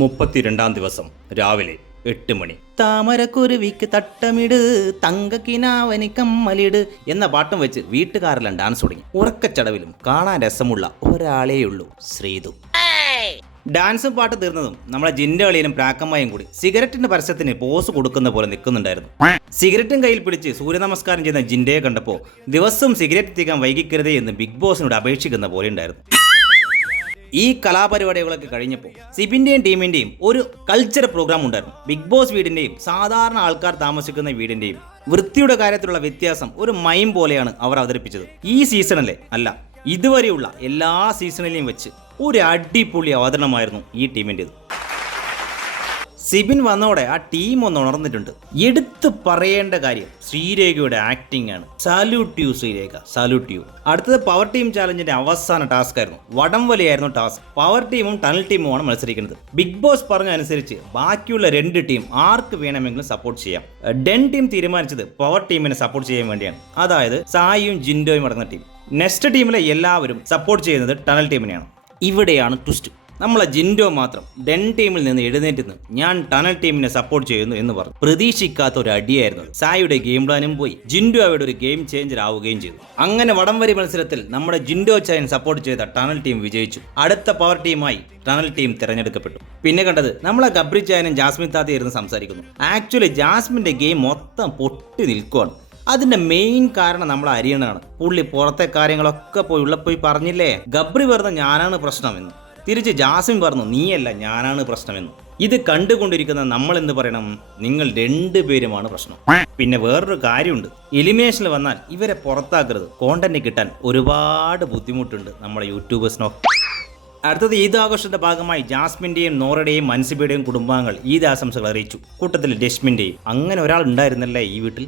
32 ദിവസം രാവിലെ 8 മണി. താമരക്കുരുവിക്ക് തട്ടമിട് തങ്കക്കിനാവനി കമ്മലിട് എന്ന പാട്ടും വെച്ച് വീട്ടുകാരെല്ലാം ഡാൻസ് തുടങ്ങി. ഉറക്കച്ചടവിലും കാണാൻ രസമുള്ള ഒരാളേയുള്ളൂ, ശ്രീതു. ഡാൻസും പാട്ട് തീർന്നതും നമ്മളെ ജിന്റെ കളിയിലും പ്രാക്കമ്മയും കൂടി സിഗരറ്റിന്റെ പരസ്യത്തിന് പോസ് കൊടുക്കുന്ന പോലെ നിൽക്കുന്നുണ്ടായിരുന്നു. സിഗരറ്റും കയ്യിൽ പിടിച്ച് സൂര്യനമസ്കാരം ചെയ്യുന്ന ജിൻഡയെ കണ്ടപ്പോൾ ദിവസവും സിഗരറ്റ് തീക്കാൻ വൈകിക്കരുതേ എന്ന് ബിഗ് ബോസിനോട് അപേക്ഷിക്കുന്ന പോലെ ഉണ്ടായിരുന്നു. ഈ കലാപരിപാടികളൊക്കെ കഴിഞ്ഞപ്പോൾ സിബിന്റെയും ടീമിന്റെയും ഒരു കൾച്ചർ പ്രോഗ്രാം ഉണ്ടായിരുന്നു. ബിഗ് ബോസ് വീടിന്റെയും സാധാരണ ആൾക്കാർ താമസിക്കുന്ന വീടിന്റെയും വൃത്തിയുടെ കാര്യത്തിലുള്ള വ്യത്യാസം ഒരു മൈം പോലെയാണ് അവർ അവതരിപ്പിച്ചത്. ഈ സീസണിലെ അല്ല, ഇതുവരെയുള്ള എല്ലാ സീസണിലെയും വെച്ച് ഒരു അടിപൊളി അവതരണമായിരുന്നു ഈ ടീമിൻ്റെത്. സിബിൻ വന്നോടെ ആ ടീം ഒന്ന് ഉണർന്നിട്ടുണ്ട്. എടുത്തു പറയേണ്ട കാര്യം ശ്രീരേഖയുടെ ആക്ടിംഗ് ആണ്. Salute you Sreerekha, salute you. അടുത്തത് പവർ ടീം ചാലഞ്ചിന്റെ അവസാന ടാസ്ക് ആയിരുന്നു. വടംവലിയായിരുന്നു ടാസ്ക്. പവർ ടീമും ടണൽ ടീമുമാണ് മത്സരിക്കുന്നത്. ബിഗ് ബോസ് പറഞ്ഞ അനുസരിച്ച് ബാക്കിയുള്ള 2 ടീം ആർക്ക് വേണമെങ്കിലും സപ്പോർട്ട് ചെയ്യാം. ഡെൻ ടീം തീരുമാനിച്ചത് പവർ ടീമിനെ സപ്പോർട്ട് ചെയ്യാൻ വേണ്ടിയാണ്. അതായത് സായിയും ജിൻഡോയും അടങ്ങുന്ന ടീം. നെക്സ്റ്റ് ടീമിലെ എല്ലാവരും സപ്പോർട്ട് ചെയ്യുന്നത് ടണൽ ടീമിനെയാണ്. ഇവിടെയാണ് ട്വിസ്റ്റ്. നമ്മളെ ജിൻഡോ മാത്രം ഡെൻ ടീമിൽ നിന്ന് എഴുന്നേറ്റ് നിന്ന് ഞാൻ ടണൽ ടീമിനെ സപ്പോർട്ട് ചെയ്യുന്നു എന്ന് പറഞ്ഞു. പ്രതീക്ഷിക്കാത്ത ഒരു അടിയായിരുന്നു. സായിയുടെ ഗെയിം പ്ലാനും പോയി, ജിൻഡോ അവിടെ ഒരു ഗെയിം ചേഞ്ചർ ആവുകയും ചെയ്തു. അങ്ങനെ വടംവലി മത്സരത്തിൽ നമ്മുടെ ജിൻഡോ ചായൻ സപ്പോർട്ട് ചെയ്ത ടണൽ ടീം വിജയിച്ചു. അടുത്ത പവർ ടീമായി ടണൽ ടീം തിരഞ്ഞെടുക്കപ്പെട്ടു. പിന്നെ കണ്ടത് നമ്മളെ ഗബ്രി ചായനും ജാസ്മിൻ താത്തയായിരുന്നു സംസാരിക്കുന്നു. ആക്ച്വലി ജാസ്മിന്റെ ഗെയിം മൊത്തം പൊട്ടി നിൽക്കുകയാണ്. അതിന്റെ മെയിൻ കാരണം നമ്മൾ അരിയണാണ്. പുള്ളി പുറത്തെ കാര്യങ്ങളൊക്കെ പോയി പറഞ്ഞില്ലേ, ഗബ്രി വെറുതെ ഞാനാണ് പ്രശ്നമെന്ന്. തിരിച്ച് ജാസ്മിൻ പറഞ്ഞു നീയല്ല ഞാനാണ് പ്രശ്നമെന്ന്. ഇത് കണ്ടുകൊണ്ടിരിക്കുന്ന നമ്മൾ എന്ത് പറയണം? നിങ്ങൾ 2 പേരുമാണ് പ്രശ്നം. പിന്നെ വേറൊരു കാര്യമുണ്ട്, എലിമിനേഷനിൽ വന്നാൽ ഇവരെ പുറത്താക്കരുത്. കോണ്ടന്റ് കിട്ടാൻ ഒരുപാട് ബുദ്ധിമുട്ടുണ്ട് നമ്മുടെ യൂട്യൂബേഴ്സിനൊക്കെ. അടുത്തത് ഈദ് ആഘോഷത്തിന്റെ ഭാഗമായി ജാസ്മിന്റെയും നോറയുടെയും മൻസിബയുടെയും കുടുംബാംഗങ്ങൾ ഈദ് ആശംസകൾ അറിയിച്ചു. കൂട്ടത്തിൽ രശ്മിന്റെയും. അങ്ങനെ ഒരാൾ ഉണ്ടായിരുന്നല്ലേ ഈ വീട്ടിൽ.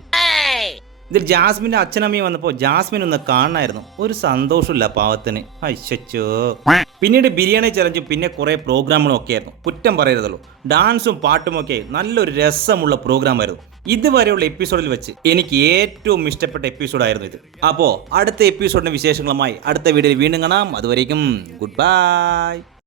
ഇതിൽ ജാസ്മിന്റെ അച്ഛനമ്മയും വന്നപ്പോൾ ജാസ്മിൻ ഒന്ന് കാണായിരുന്നു. ഒരു സന്തോഷമില്ല പാവത്തിന്. അയ്യോ. പിന്നീട് ബിരിയാണി ചലഞ്ചും പിന്നെ കുറെ പ്രോഗ്രാമുകളും ഒക്കെ ആയിരുന്നു. കുറ്റം പറയരുതല്ലോ. ഡാൻസും പാട്ടും ഒക്കെ നല്ലൊരു രസമുള്ള പ്രോഗ്രാം ആയിരുന്നു. ഇതുവരെയുള്ള എപ്പിസോഡിൽ വെച്ച് എനിക്ക് ഏറ്റവും ഇഷ്ടപ്പെട്ട എപ്പിസോഡായിരുന്നു ഇത്. അപ്പോൾ അടുത്ത എപ്പിസോഡിന്റെ വിശേഷങ്ങളുമായി അടുത്ത വീഡിയോയിൽ വീണ്ടും കാണാം. അതുവരേക്കും ഗുഡ് ബൈ.